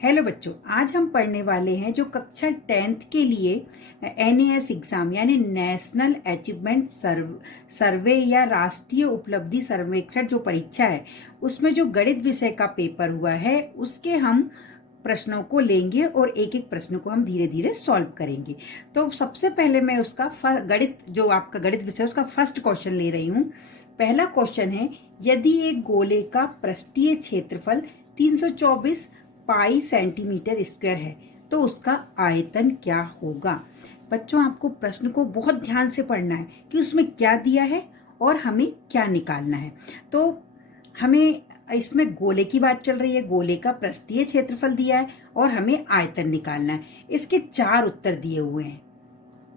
Hello बच्चों, आज हम पढ़ने वाले हैं जो कक्षा 10th के लिए NAS एग्जाम यानी नेशनल अचीवमेंट सर्वे या राष्ट्रीय उपलब्धि सर्वेक्षण जो परीक्षा है उसमें जो गणित विषय का पेपर हुआ है उसके हम प्रश्नों को लेंगे और एक एक प्रश्न को हम धीरे धीरे सॉल्व करेंगे। तो सबसे पहले मैं उसका गणित जो आपका गणित विषय उसका फर्स्ट क्वेश्चन ले रही हूँ। पहला क्वेश्चन है, यदि एक गोले का पृष्ठीय क्षेत्रफल 324 पाई सेंटीमीटर स्क्वायर है तो उसका आयतन क्या होगा। बच्चों, आपको प्रश्न को बहुत ध्यान से पढ़ना है कि उसमें क्या दिया है और हमें क्या निकालना है। तो हमें इसमें गोले की बात चल रही है, गोले का पृष्ठीय क्षेत्रफल दिया है और हमें आयतन निकालना है। इसके 4 उत्तर दिए हुए हैं,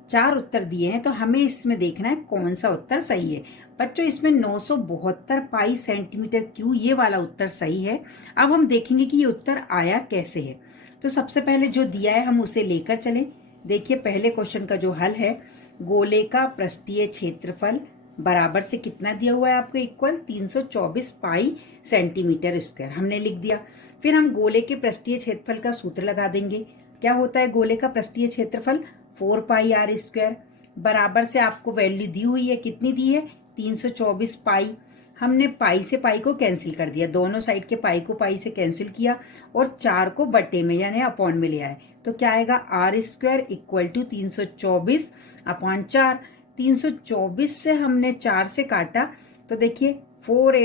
4 उत्तर दिए हैं, तो हमें इसमें देखना है कौन सा उत्तर सही है। बच्चों, इसमें 972 पाई सेंटीमीटर क्यूब ये वाला उत्तर सही है। अब हम देखेंगे कि ये उत्तर आया कैसे है। तो सबसे पहले जो दिया है हम उसे लेकर चलें। देखिए, पहले क्वेश्चन का जो हल है, गोले का पृष्ठीय क्षेत्रफल बराबर से कितना दिया हुआ है आपको, इक्वल 324 पाई सेंटीमीटर स्क्वायर हमने लिख दिया। फिर हम गोले के पृष्ठीय क्षेत्रफल का सूत्र लगा देंगे। क्या होता है गोले का पृष्ठीय क्षेत्रफल, 4 पाई आर स्क्वायर। बराबर से आपको वैल्यू दी हुई है, कितनी दी है, 324 पाई। हमने पाई से पाई को कैंसिल कर दिया, दोनों साइड के पाई को पाई से कैंसिल किया और 4 को बटे में यानी अपॉन में ले आए। तो क्या आएगा, R square equal to 324 upon 4। 324 से हमने 4 से काटा तो देखिए 4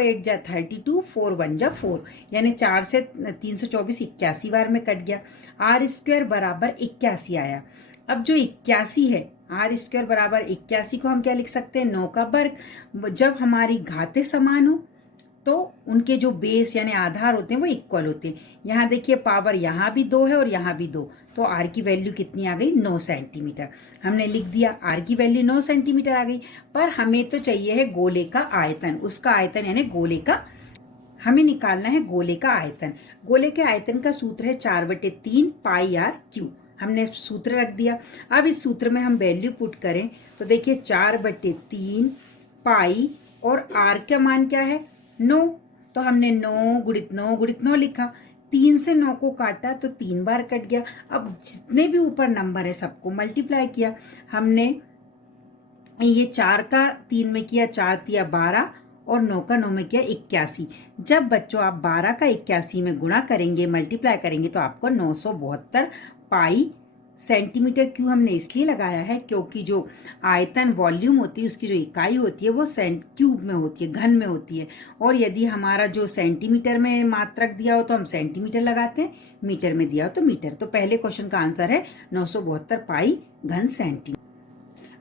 8 जा 32, 4 1 जा 4, यानी 4 से 324 81 बार में कट गया। आर स्क्वायर बराबर 81 आया। अब जो 81 है, आर स्क्वायर बराबर 81 को हम क्या लिख सकते हैं, 9 का वर्ग। जब हमारी घातें समान हो तो उनके जो बेस यानी आधार होते हैं वो इक्वल होते हैं। यहाँ देखिए पावर यहाँ भी 2 है और यहाँ भी 2, तो आर की वैल्यू कितनी आ गई, 9 सेंटीमीटर। हमने लिख दिया आर की वैल्यू 9 सेंटीमीटर आ गई। पर हमें तो चाहिए है गोले का आयतन, उसका आयतन यानी गोले का हमें निकालना है गोले का आयतन। गोले के आयतन का सूत्र है 4/3 पाई आर क्यूब। हमने सूत्र रख दिया। अब इस सूत्र में हम वैल्यू पुट करें तो देखिए 4/3 पाई और आर का मान क्या है, 9। तो हमने 9 गुणित 9 गुणित 9 लिखा। 3 से 9 को काटा तो 3 बार कट गया। अब जितने भी ऊपर नंबर है सबको मल्टीप्लाई किया हमने। ये 4 का 3 में किया, 4 तिया 12 और 9 का 9 में किया 81। जब बच्चों आप 12 का 81 में गुणा करेंगे, मल्टीप्लाई करेंगे तो आपको 972 पाई सेंटीमीटर क्यूब हमने इसलिए लगाया है क्योंकि जो आयतन वॉल्यूम होती है उसकी जो इकाई होती है वो क्यूब में होती है, घन में होती है। और यदि हमारा जो सेंटीमीटर में मात्रक दिया हो तो हम सेंटीमीटर लगाते हैं, मीटर में दिया हो तो मीटर। तो पहले क्वेश्चन का आंसर है 972 पाई घन सेंटीमीटर।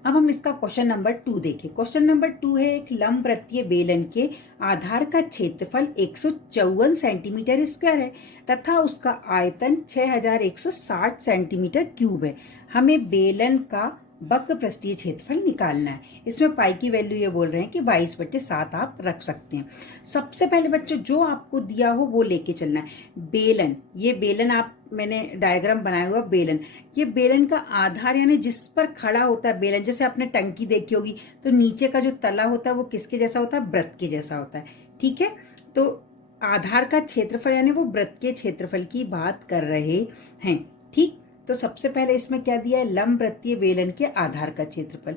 अब हम इसका क्वेश्चन नंबर 2 देखें। क्वेश्चन नंबर 2 है, एक लंबवृत्तीय बेलन के आधार का क्षेत्रफल 154 सेंटीमीटर स्क्वायर है तथा उसका आयतन 6160 सेंटीमीटर क्यूब है। हमें बेलन का वक्र पृष्ठीय क्षेत्रफल निकालना है। इसमें पाई की वैल्यू ये बोल रहे हैं कि 22/7 आप रख सकते हैं। सबसे पहले बच्चों जो आपको दिया हो वो लेके चलना है। बेलन, ये बेलन मैंने डायग्राम बनाया हुआ बेलन, ये बेलन का आधार यानी जिस पर खड़ा होता है बेलन। जैसे आपने टंकी देखी होगी तो नीचे का जो तला होता है वो किसके जैसा होता है, वृत्त के जैसा होता है। ठीक है, तो आधार का क्षेत्रफल यानी वो वृत्त के क्षेत्रफल की बात कर रहे हैं। ठीक, तो सबसे पहले इसमें क्या दिया है, लंबवृत्तीय बेलन के आधार का क्षेत्रफल।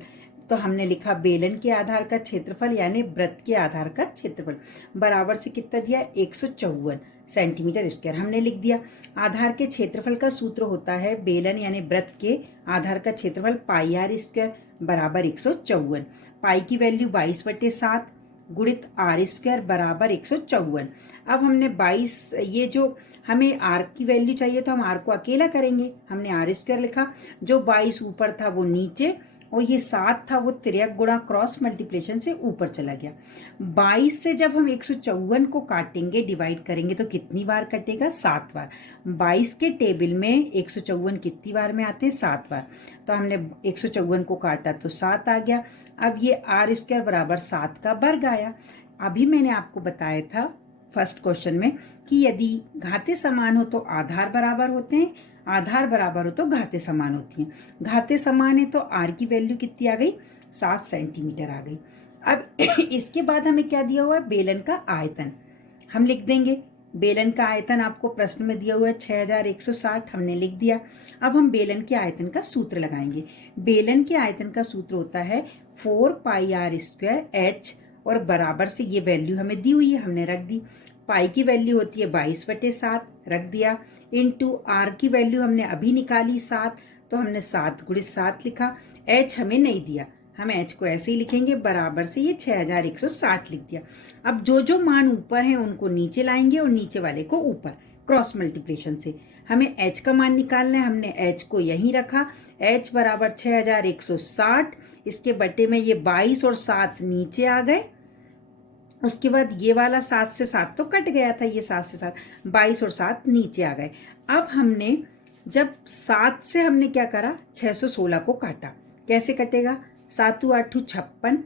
तो हमने लिखा बेलन के आधार का क्षेत्रफल यानी वृत्त के आधार का क्षेत्रफल बराबर से कितना दिया, 154 सेंटीमीटर स्क्वायर हमने लिख दिया। आधार के क्षेत्रफल का सूत्र होता है बेलन यानी वृत्त के आधार का क्षेत्रफल पाई आर स्क्वायर बराबर 154। पाई की वैल्यू 22/7 गुणित आर स्क्वायर बराबर 154। अब हमने 22, ये जो हमें आर की वैल्यू चाहिए तो हम आर को अकेला करेंगे, हमने आर स्क्वायर लिखा। जो 22 ऊपर था वो नीचे और ये 7 था वो तिर्यक गुणा क्रॉस मल्टीप्लिकेशन से ऊपर चला गया। 22 से जब हम 154 को काटेंगे, डिवाइड करेंगे तो कितनी बार कटेगा, 7 बार। 22 के टेबल में 154 कितनी बार में आते हैं, 7 बार। तो हमने 154 को काटा तो 7 आ गया। अब ये आर स्क्वायर बराबर 7 का वर्ग आया। अभी मैंने आपको बताया था फर्स्ट क्वेश्चन में कि यदि घातें समान हो तो आधार बराबर होते हैं, आधार बराबर हो तो घातें समान होती हैं। घातें समान है तो आर की वैल्यू कितनी आ गई, 7 सेंटीमीटर आ गई। अब इसके बाद हमें क्या दिया हुआ है, बेलन का आयतन हम लिख देंगे। बेलन का आयतन आपको प्रश्न में दिया हुआ है 6160, हमने लिख दिया। अब हम बेलन के आयतन का सूत्र लगाएंगे। बेलन के आयतन का सूत्र होता है 4πr² h, और बराबर से ये वैल्यू हमें दी हुई है, हमने रख दी। पाई की वैल्यू होती है 22/7, रख दिया। इनटू आर की वैल्यू हमने अभी निकाली 7, तो हमने 7 × 7 लिखा। h हमें नहीं दिया, हम h को ऐसे ही लिखेंगे, बराबर से ये 6160 लिख दिया। अब जो जो मान ऊपर हैं उनको नीचे लाएंगे और नीचे वाले को ऊपर, क्रॉस मल्टीप्लिकेशन से। हमें h का मान निकालना है, हमने h को यहीं रखा। h बराबर 6160, इसके बटे में ये 22 और 7 नीचे आ गए। उसके बाद ये वाला 7 से 7 तो कट गया था, ये 7 से 7, 22 और 7 नीचे आ गए। अब हमने जब 7 से हमने क्या करा, 616 को काटा। कैसे कटेगा, 7 × 8 = 56,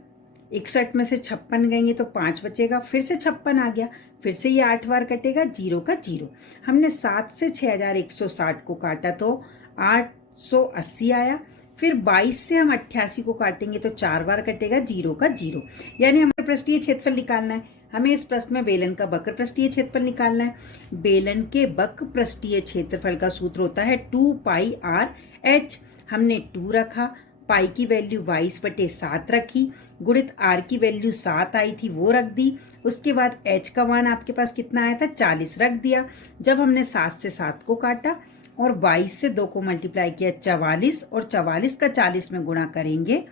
61 में से 56 गएंगे तो 5 बचेगा, फिर से 56 आ गया, फिर से ये 8 बार कटेगा, 0 का 0। हमने 7 से 6160 को काटा तो 880 आया। फिर 22 से हम 88 को काटेंगे तो 4 बार कटेगा, 0 का 0। यानी हमें पृष्ठीय क्षेत्रफल निकालना है। हमें इस प्रश्न में बेलन का वक्र पृष्ठीय क्षेत्रफल निकालना है। बेलन के वक्र पृष्ठीय क्षेत्रफल का सूत्र होता है 2πr/h। हमने 2 रखा, पाई की वैल्यू 22/7 रखी, गुणित आर की वैल्यू 7 आई थी, वो रख दी। उसके बाद h का मान आपके पास कितना आया था, 40 रख दिया। जब हमने 7 से 7 को काटा और 22 से 2 को मल्टीप्लाई किया 44, और 44 का 40 में गुणा करेंगे,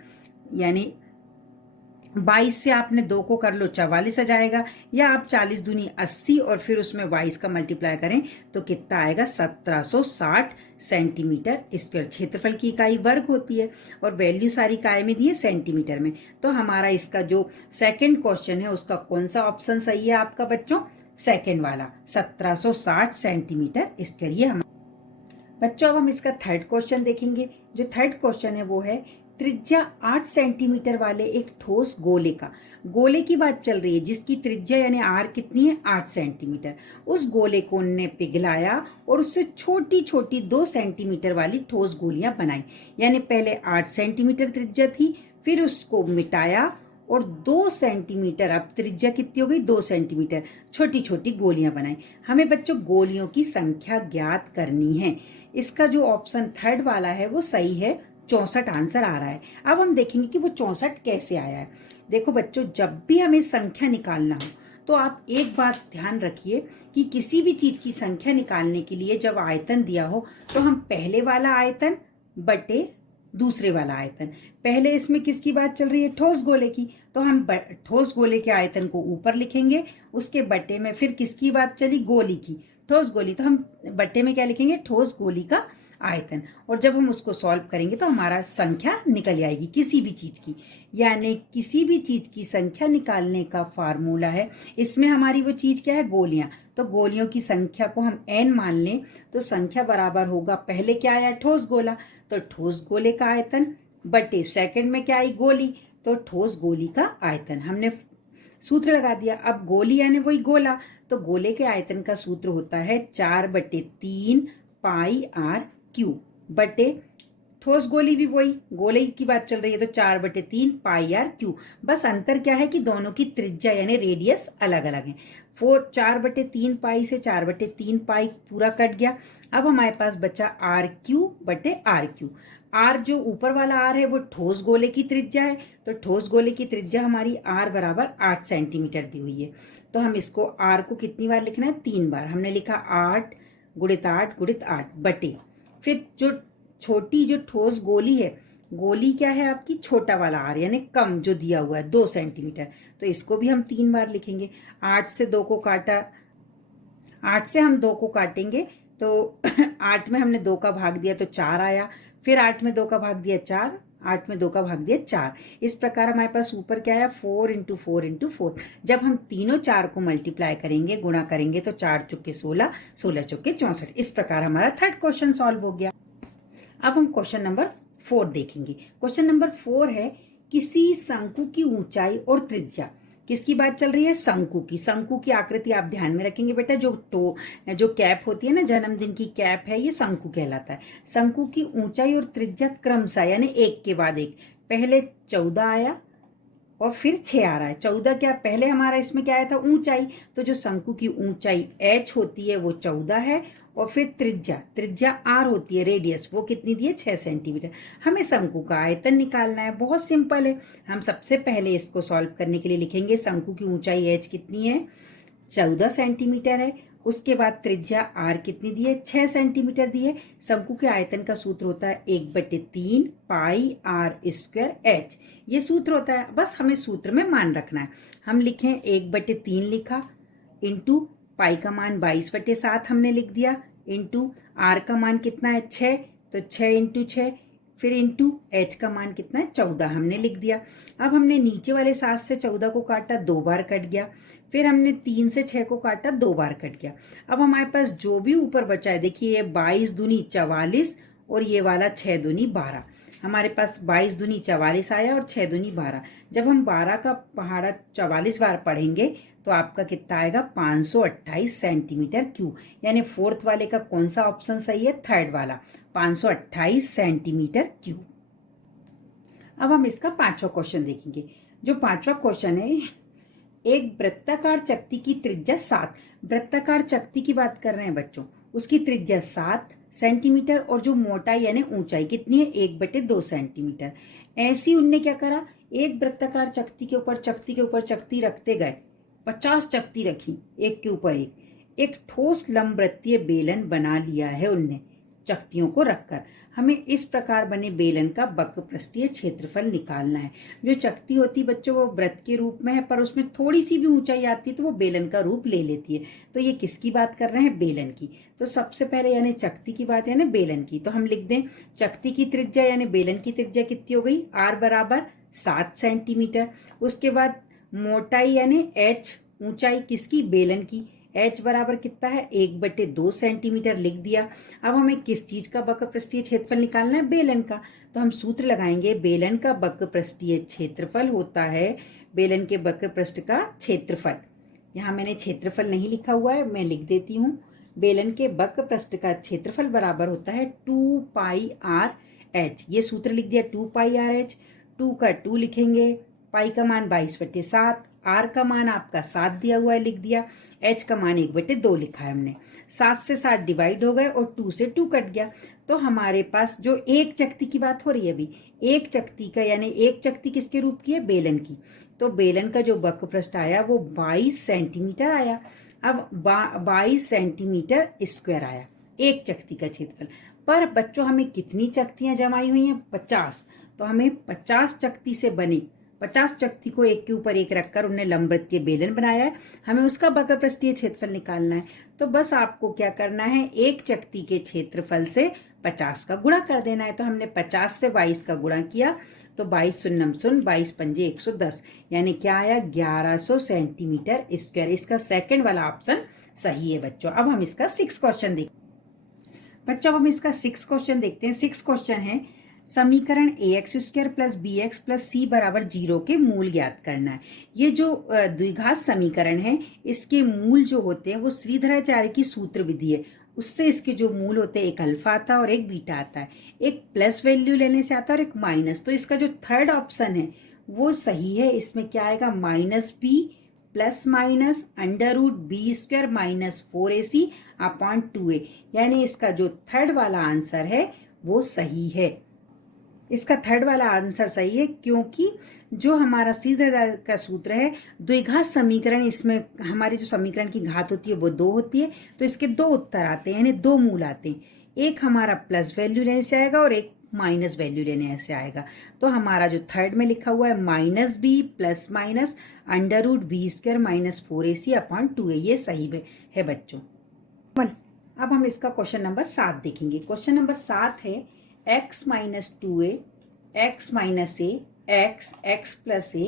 यानी 22 से आपने 2 को कर लो, 44 आ जाएगा, या आप 40 दूनी 80 और फिर उसमें 22 का मल्टीप्लाई करें तो कितना आएगा, 1760 सेंटीमीटर स्क्वायर। क्षेत्रफल की इकाई वर्ग होती है और वैल्यू सारी काय में दी है, सेंटीमीटर में। तो हमारा इसका जो सेकंड क्वेश्चन है उसका कौन सा ऑप्शन सही है आपका बच्चों, सेकंड वाला, 1760 सेंटीमीटर स्क्वायर। ये बच्चों अब हम इसका थर्ड क्वेश्चन देखेंगे। जो थर्ड क्वेश्चन है वो है त्रिज्या 8 सेंटीमीटर वाले एक ठोस गोले का, गोले की बात चल रही है जिसकी त्रिज्या यानी आर कितनी है, 8 सेंटीमीटर। उस गोले को उन्होंने पिघलाया और उससे छोटी छोटी 2 सेंटीमीटर वाली ठोस गोलियां बनाई। यानी पहले 8 सेंटीमीटर त्रिज्या थी, फिर उसको मिटाया और 2 सेंटीमीटर, अब त्रिज्या कितनी हो गई, 2 सेंटीमीटर, छोटी छोटी गोलियां बनाई। हमें बच्चों गोलियों की संख्या ज्ञात करनी है। इसका जो ऑप्शन थर्ड वाला है वो सही है, 64 आंसर आ रहा है। अब हम देखेंगे कि वो 64 कैसे आया है। देखो बच्चों, जब भी हमें संख्या निकालना हो तो आप एक बात ध्यान रखिए कि किसी भी चीज की संख्या निकालने के लिए जब आयतन दिया हो तो हम पहले वाला आयतन बटे दूसरे वाला आयतन, पहले इसमें किसकी बात चल रही है, ठोस गोले की, तो हम ठोस गोले के आयतन को ऊपर लिखेंगे, उसके बटे में फिर किसकी बात चली, गोली की, ठोस गोली, तो हम बटे में क्या लिखेंगे, ठोस गोली का आयतन। और जब हम उसको सॉल्व करेंगे तो हमारा संख्या निकल जाएगी किसी भी चीज की। यानी किसी भी चीज की संख्या निकालने का फार्मूला है, इसमें हमारी वो चीज क्या है, गोलियां। तो गोलियों की संख्या को हम n मान लें तो संख्या बराबर होगा, पहले क्या आया, ठोस गोला, तो ठोस गोले का आयतन बटे सेकंड में क्या आई, गोली, तो ठोस गोली का आयतन। हमने सूत्र लगा दिया। अब गोली यानी वही गोला, तो गोले के आयतन का सूत्र होता है 4/3 πr³ बटे ठोस गोली भी वही, गोले की बात चल रही है तो 4/3 πr³। बस अंतर क्या है कि दोनों की त्रिज्या यानी रेडियस अलग अलग है। 4/3 पाई से 4/3 पाई पूरा कट गया। अब हमारे पास बचा r³/r³। r जो ऊपर वाला r है वो ठोस गोले की त्रिज्या है, तो ठोस गोले की त्रिज्या हमारी r बराबर 8 सेंटीमीटर दी हुई है। तो हम इसको r को कितनी बार लिखना है, 3 बार। हमने लिखा 8 × 8 × 8 बटे, फिर जो छोटी जो ठोस गोली है, गोली क्या है आपकी, छोटा वाला आर यानी कम जो दिया हुआ है 2 सेंटीमीटर, तो इसको भी हम 3 बार लिखेंगे। 8 से 2 को काटा, 8 से हम 2 को काटेंगे तो 8 में हमने 2 का भाग दिया तो 4 आया, फिर 8 में 2 का भाग दिया 4, 8 में 2 का भाग दिया 4। इस प्रकार हमारे पास ऊपर क्या आया, 4 × 4 × 4। जब हम तीनों 4 को मल्टीप्लाई करेंगे, गुणा करेंगे तो 4 चौके 16, 16 चौके 64। इस प्रकार हमारा थर्ड क्वेश्चन सॉल्व हो गया। अब हम क्वेश्चन नंबर 4 देखेंगे। क्वेश्चन नंबर 4 है किसी शंकु की ऊंचाई और त्रिज्या, किसकी बात चल रही है, शंकु की। शंकु की आकृति आप ध्यान में रखेंगे बेटा, जो कैप होती है ना, जन्मदिन की कैप है, ये शंकु कहलाता है। शंकु की ऊंचाई और त्रिज्या क्रमशः यानी एक के बाद एक, पहले 14 आया और फिर 6 आ रहा है। 14 क्या, पहले हमारा इसमें क्या आया था, ऊंचाई, तो जो शंकु की ऊंचाई h होती है वो 14 है, और फिर त्रिज्या r होती है, रेडियस, वो कितनी दी है, 6 सेंटीमीटर। हमें शंकु का आयतन निकालना है, बहुत सिंपल है। हम सबसे पहले इसको सॉल्व करने के लिए लिखेंगे शंकु की ऊंचाई h कितनी है, 14 सेंटीमीटर है। उसके बाद त्रिज्या r कितनी दी है, 6 सेंटीमीटर दी है। शंकु के आयतन का सूत्र होता है 1/3 पाई r स्क्वायर h, ये सूत्र होता है। बस हमें सूत्र में मान रखना है। हम लिखें 1/3 लिखा, इंटू पाई का मान 22/7 हमने लिख दिया, इंटू r का मान कितना है 6, तो 6 इंटू 6, फिर इंटू h का मान कितना है 14 हमने लिख दिया। अब हमने नीचे वाले 7 से 14 को काटा, 2 बार कट गया। फिर हमने 3 से 6 को काटा, 2 बार कट गया। अब हमारे पास जो भी ऊपर बचा है, देखिए ये 22 दूनी 44 और ये वाला 6 दूनी 12। हमारे पास 22 दूनी 44 आया और 6 दूनी 12। जब हम 12 का पहाड़ा 44 बार पढ़ेंगे तो आपका कितना आएगा, 528 सेंटीमीटर क्यूब। यानी फोर्थ वाले का कौन सा ऑप्शन सही है, थर्ड वाला, 528 सेंटीमीटर क्यूब। अब हम इसका 5वां क्वेश्चन देखेंगे। जो 5वां क्वेश्चन है, एक वृत्ताकार चकती की त्रिज्या 7, वृत्ताकार चकती की बात कर रहे हैं बच्चों, उसकी त्रिज्या 7 सेंटीमीटर और जो मोटाई यानी ऊंचाई कितनी है, 1/2 सेंटीमीटर। ऐसी उनने क्या करा, एक वृत्ताकार चकती के ऊपर चकती रखते गए, 50 चकती रखी एक के ऊपर एक ठोस लंबवृत्तीय बेलन बना लिया है उनने चकतियों को रखकर। हमें इस प्रकार बने बेलन का वक्र पृष्ठीय क्षेत्रफल निकालना है। जो चकती होती बच्चों वो वृत्त के रूप में है, पर उसमें थोड़ी सी भी ऊंचाई आती है तो वो बेलन का रूप ले लेती है। तो ये किसकी बात कर रहे हैं, बेलन की। तो सबसे पहले यानी चकती की बात है ना, बेलन की, तो हम लिख दें चकती की त्रिज्या यानी बेलन की त्रिज्या कितनी हो गई, r बराबर 7 सेंटीमीटर। उसके बाद मोटाई यानी h, ऊंचाई किसकी, बेलन की, h बराबर कितना है, 1/2 सेंटीमीटर लिख दिया। अब हमें किस चीज का वक्र पृष्ठीय क्षेत्रफल निकालना है, बेलन का। तो हम सूत्र लगाएंगे, बेलन का वक्र पृष्ठीय क्षेत्रफल होता है, बेलन के वक्र पृष्ठ का क्षेत्रफल। यहाँ मैंने क्षेत्रफल नहीं लिखा हुआ है, मैं लिख देती हूँ। बेलन के वक्र पृष्ठ का क्षेत्रफल बराबर होता है 2 पाई r h। ये सूत्र लिख दिया, 2 पाई r h। 2 का 2 लिखेंगे, पाई का मान 22/7, r का मान आपका 7 दिया हुआ है लिख दिया, h का मान 1/2 लिखा है हमने। 7 से 7 डिवाइड हो गए और 2 से 2 कट गया। तो हमारे पास जो एक चकती की बात हो रही है अभी, एक चकती का यानी एक चकती किसके रूप की है, बेलन की। तो बेलन का जो वक्र पृष्ठ आया वो 22 सेंटीमीटर आया। अब 22 सेंटीमीटर स्क्वायर आया एक चकती का क्षेत्रफल। पर बच्चों हमें कितनी चकतियां जमाई हुई हैं, 50। तो हमें 50 चकती से बने, 50 चकती को एक के ऊपर एक रखकर उन्हें लंबवृत्तीय बेलन बनाया है, हमें उसका वक्र पृष्ठीय क्षेत्रफल निकालना है। तो बस आपको क्या करना है, एक चकती के क्षेत्रफल से 50 का गुणा कर देना है। तो हमने 50 से 22 का गुणा किया, तो 22 शून्यम शून्य, 22 पंजे 110, यानी क्या आया, 1100 सेंटीमीटर स्क्वायर। इसका सेकंड वाला ऑप्शन सही है बच्चों। अब हम इसका 6 क्वेश्चन देखते हैं। बच्चों हम इसका 6 क्वेश्चन देखते हैं। 6 क्वेश्चन है, समीकरण ax² plus bx plus c बराबर 0 के मूल ज्ञात करना है। ये जो द्विघात समीकरण है, इसके मूल जो होते हैं वो श्रीधराचार्य की सूत्र विधि है, उससे इसके जो मूल होते हैं, एक अल्फा आता है और एक बीटा आता है। एक प्लस वैल्यू लेने से आता है और एक माइनस। तो इसका जो थर्ड ऑप्शन है वो सही है। इसमें क्या आएगा, -b plus minus √b² minus 4ac upon 2a, यानी इसका जो थर्ड वाला आंसर है वो सही है। इसका थर्ड वाला आंसर सही है, क्योंकि जो हमारा श्रीधर का सूत्र है द्विघात समीकरण, इसमें हमारी जो समीकरण की घात होती है वो 2 होती है, तो इसके 2 उत्तर आते हैं, यानी 2 मूल आते हैं। एक हमारा प्लस वैल्यू लेने से आएगा और एक माइनस वैल्यू लेने से आएगा। तो हमारा जो थर्ड में लिखा हुआ है -b plus minus √b² minus 4ac upon 2a, ये सही है बच्चों। अब हम इसका क्वेश्चन नंबर 7 देखेंगे। क्वेश्चन नंबर 7 है, x minus 2a, x minus a, x plus a,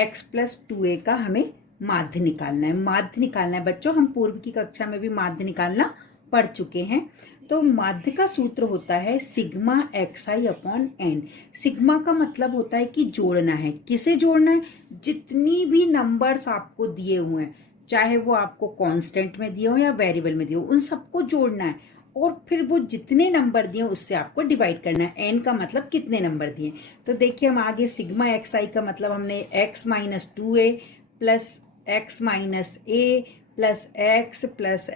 x plus 2a का हमें माध्य निकालना है। माध्य निकालना है बच्चों, हम पूर्व की कक्षा में भी माध्य निकालना पढ़ चुके हैं। तो माध्य का सूत्र होता है sigma xi upon n। Sigma का मतलब होता है कि जोड़ना है। किसे जोड़ना है, जितनी भी नंबर्स आपको दिए हुए हैं, चाहे वो आपको कांस्टेंट में दिए हो या वेरिएबल में दिए हो, उन सबको जोड़ना है। और फिर वो जितने नंबर दिए उससे आपको डिवाइड करना है। एन का मतलब कितने नंबर दिए। तो देखिए हम आगे सिग्मा एक्स आई का मतलब हमने x minus 2a plus x minus a plus x plus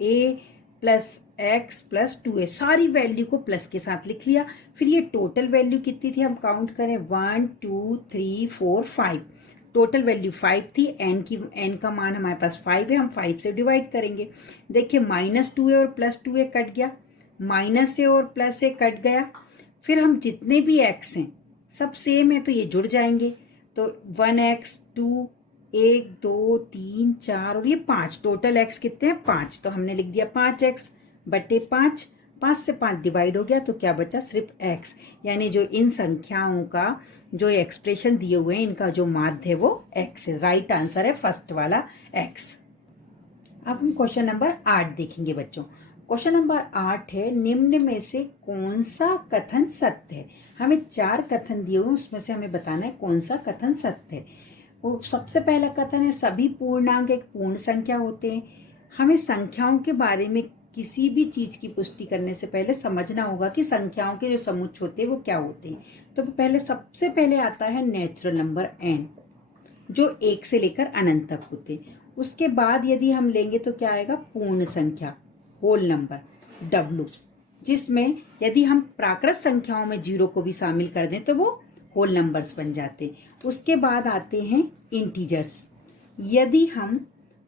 a plus x plus 2a सारी वैल्यू को प्लस के साथ लिख लिया। फिर ये टोटल वैल्यू कितनी थी हम काउंट करें 1 2 3 4 5, टोटल वैल्यू 5 थी। एन का मान हमारे पास 5 है, हम 5 से डिवाइड करेंगे। देखिए माइनस 2a और प्लस 2a कट गया, माइनस ए और प्लस ए कट गया। फिर हम जितने भी एक्स हैं सब सेम है तो ये जुड़ जाएंगे। तो 1x 2 1 2 3 4 और ये 5, टोटल एक्स कितने हैं 5। तो हमने लिख दिया 5x बटे 5, 5 से 5 डिवाइड हो गया तो क्या बचा सिर्फ x। यानी जो इन संख्याओं का जो एक्सप्रेशन दिए हुए हैं इनका जो माध्य है वो x है। राइट आंसर है फर्स्ट वाला x। अब हम क्वेश्चन नंबर 8 देखेंगे बच्चों। क्वेश्चन नंबर 8 है निम्न में से कौन सा कथन सत्य है। हमें 4 कथन दिए हुए उसमें से हमें बताना है कौन सा कथन सत्य है। वो सबसे पहला कथन है सभी पूर्णांक एक पूर्ण संख्या होते हैं। हमें संख्याओं के बारे में किसी भी चीज की पुष्टि करने से पहले समझना होगा कि संख्याओं के जो समुच्चय होते हैं वो क्या होते हैं। तो पहले सबसे पहले आता है नेचुरल नंबर n, जो 1 से लेकर अनंत तक होते हैं। उसके बाद यदि हम लेंगे तो क्या आएगा पूर्ण संख्या होल नंबर w, जिसमें यदि हम प्राकृत संख्याओं में 0 को भी शामिल कर दें तो वो होल नंबर्स बन जाते हैं। उसके बाद आते हैं इंटीजर्स। यदि हम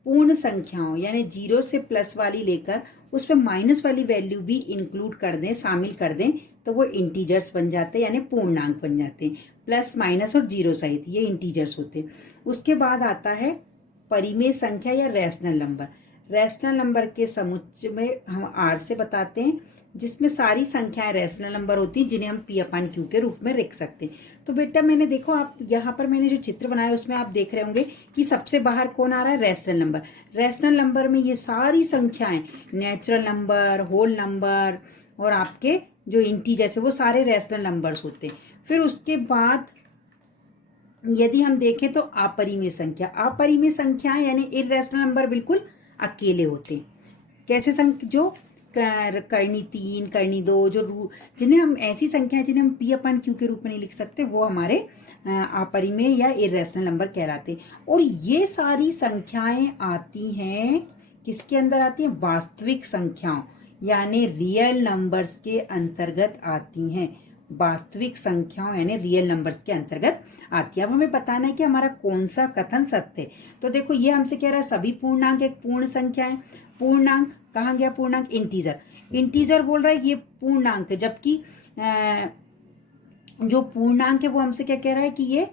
पूर्ण संख्याओं यानी 0 से प्लस वाली लेकर उसमें माइनस वाली वैल्यू भी इंक्लूड कर दें, शामिल कर दें तो वो इंटीजर्स बन जाते हैं यानी पूर्णांक बन जाते हैं। प्लस माइनस और 0 सहित ये इंटीजर्स होते हैं। उसके बाद आता है परिमेय संख्या या रैशनल नंबर। रैशनल नंबर के समुच्चय में हम r से बताते हैं, जिसमें सारी संख्याएं रैशनल नंबर होती हैं जिन्हें हम p/q के रूप में लिख सकते हैं। तो बेटा मैंने देखो आप यहाँ पर मैंने जो चित्र बनाया उसमें आप देख रहे होंगे कि सबसे बाहर कौन आ रहा है रैशनल नंबर। रैशनल नंबर में ये सारी संख्याएं नेचुरल नंबर होल नंबर और आपके जो इंटीजर्स है वो सारे रैशनल नंबर्स होते हैं। फिर उसके बाद यदि हम देखें तो अपरिमेय संख्या, अपरिमेय संख्याएं यानी इररेशनल नंबर बिल्कुल अकेले होते हैं। कैसे संख्या जो करनी 3 करनी 2 जो जिन्हें हम ऐसी संख्या जिन्हें हम p/q के रूप में नहीं लिख सकते वो हमारे अपरिमेय या इररेशनल नंबर कहलाते हैं। और ये सारी संख्याएं आती हैं किसके अंदर आती हैं वास्तविक संख्याओं यानी रियल नंबर्स के अंतर्गत आती हैं। वास्तविक संख्याओं यानी रियल नंबर्स के अंतर्गत आती है। अब हमें बताना है कि हमारा कौन सा कथन सत्य है। तो देखो ये हमसे कह रहा है सभी पूर्णांक एक पूर्ण संख्या है। पूर्णांक कहाँ गया पूर्णांक इंटीजर, इंटीजर बोल रहा है ये पूर्णांक है, जबकि जो पूर्णांक है वो हमसे क्या कह रहा है कि ये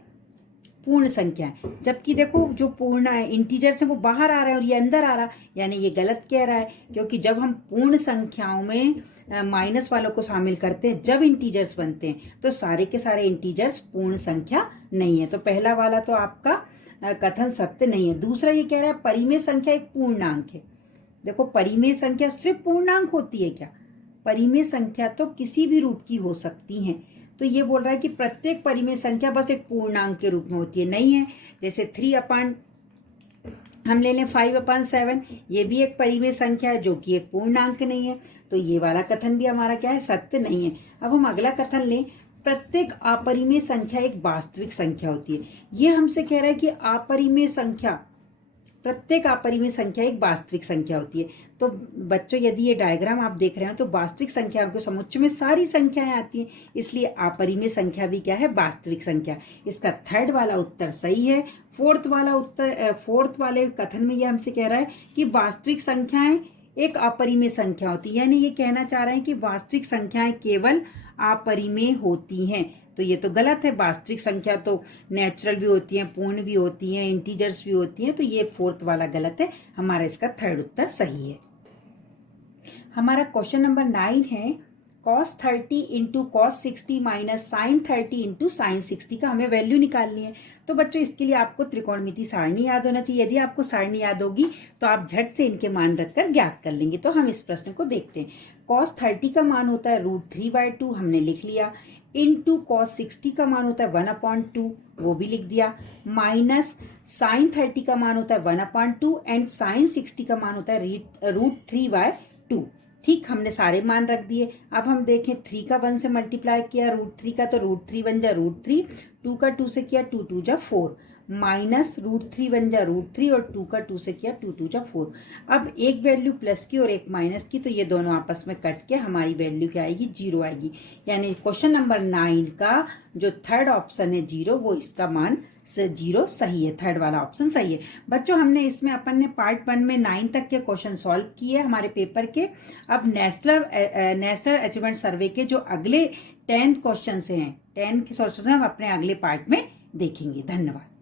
पूर्ण संख्या है। जबकि देखो जो पूर्ण इंटीजर्स है वो बाहर आ रहा है और ये अंदर आ रहा है, यानी ये गलत कह रहा है। क्योंकि जब हम पूर्ण संख्याओं में माइनस वालों को शामिल करते हैं जब इंटीजर्स बनते हैं तो सारे के सारे इंटीजर्स पूर्ण संख्या नहीं है। तो पहला वाला तो आपका कथन सत्य नहीं है। दूसरा ये कह रहा है परिमेय संख्या एक पूर्णांक है। देखो परिमेय संख्या सिर्फ पूर्णांक होती है क्या, परिमेय संख्या तो किसी भी रूप की हो सकती है। तो ये बोल रहा है कि प्रत्येक परिमेय संख्या बस एक पूर्णांक के रूप में होती है, नहीं है। जैसे 3 हम ले लें 5/7, ये भी एक परिमेय संख्या है जो कि एक पूर्णांक नहीं है। तो ये वाला कथन भी हमारा क्या है सत्य नहीं है। अब हम अगला कथन लें, प्रत्येक अपरिमेय संख्या एक वास्तविक संख्या होती है। ये हमसे कह रहा है कि अपरिमेय संख्या, प्रत्येक अपरिमेय संख्या एक वास्तविक संख्या होती है। तो बच्चों यदि ये डायग्राम आप देख रहे हैं तो वास्तविक संख्याओं के समुच्चय में सारी संख्याएं आती हैं, इसलिए अपरिमेय संख्या भी क्या है वास्तविक संख्या। इसका थर्ड वाला उत्तर सही है। फोर्थ वाले कथन में ये हमसे कह रहा है कि वास्तविक संख्याएं एक अपरिमेय संख्या होती है, यानी ये कहना चाह रहे हैं कि वास्तविक संख्याएं केवल अपरिमेय होती हैं। तो ये तो गलत है। वास्तविक संख्या तो नेचुरल भी होती है, पूर्ण भी होती है, इंटीजर्स भी होती हैं। तो ये फोर्थ वाला गलत है, हमारा इसका थर्ड उत्तर सही है। हमारा क्वेश्चन नंबर 9 है cos 30 into cos 60 minus sin 30 into sin 60 का हमें वैल्यू निकालनी है। तो बच्चों इसके लिए आपको त्रिकोणमिति सारणी याद होना चाहिए। यदि आपको सारणी याद होगी तो आप झट से इनके मान रखकर ज्ञात कर लेंगे। तो हम इस प्रश्न को देखते हैं। cos 30 का मान होता है √3/2, हमने लिख लिया। इंटू cos 60 का मान होता है 1/2, वो भी लिख दिया। माइनस sin 30 का मान होता है 1/2 एंड sin 60 का मान होता है √3/2। ठीक, हमने सारे मान रख दिए। अब हम देखें 3 का 1 से मल्टीप्लाई किया, √3 का तो √3 बन जा √3, 2 का 2 से किया 2 2 जा 4, माइनस √3 बन जा √3 और 2 का 2 से किया 2 2 जा 4। अब एक वैल्यू प्लस की और एक माइनस की, तो ये दोनों आपस में कट के हमारी वैल्यू क्या आएगी, 0 आएगी। यानी क्वेश्चन नंबर 9 का जो थर्ड ऑप्शन है 0, वो इसका मान 0 सही है, थर्ड वाला ऑप्शन सही है। बच्चों हमने इसमें अपन ने पार्ट 1 में 9 तक के क्वेश्चन सॉल्व किए हमारे पेपर के। अब नेशनल अचीवमेंट सर्वे के जो अगले 10 क्वेश्चन हैं, 10 के क्वेश्चन हम अपने अगले पार्ट में देखेंगे। धन्यवाद।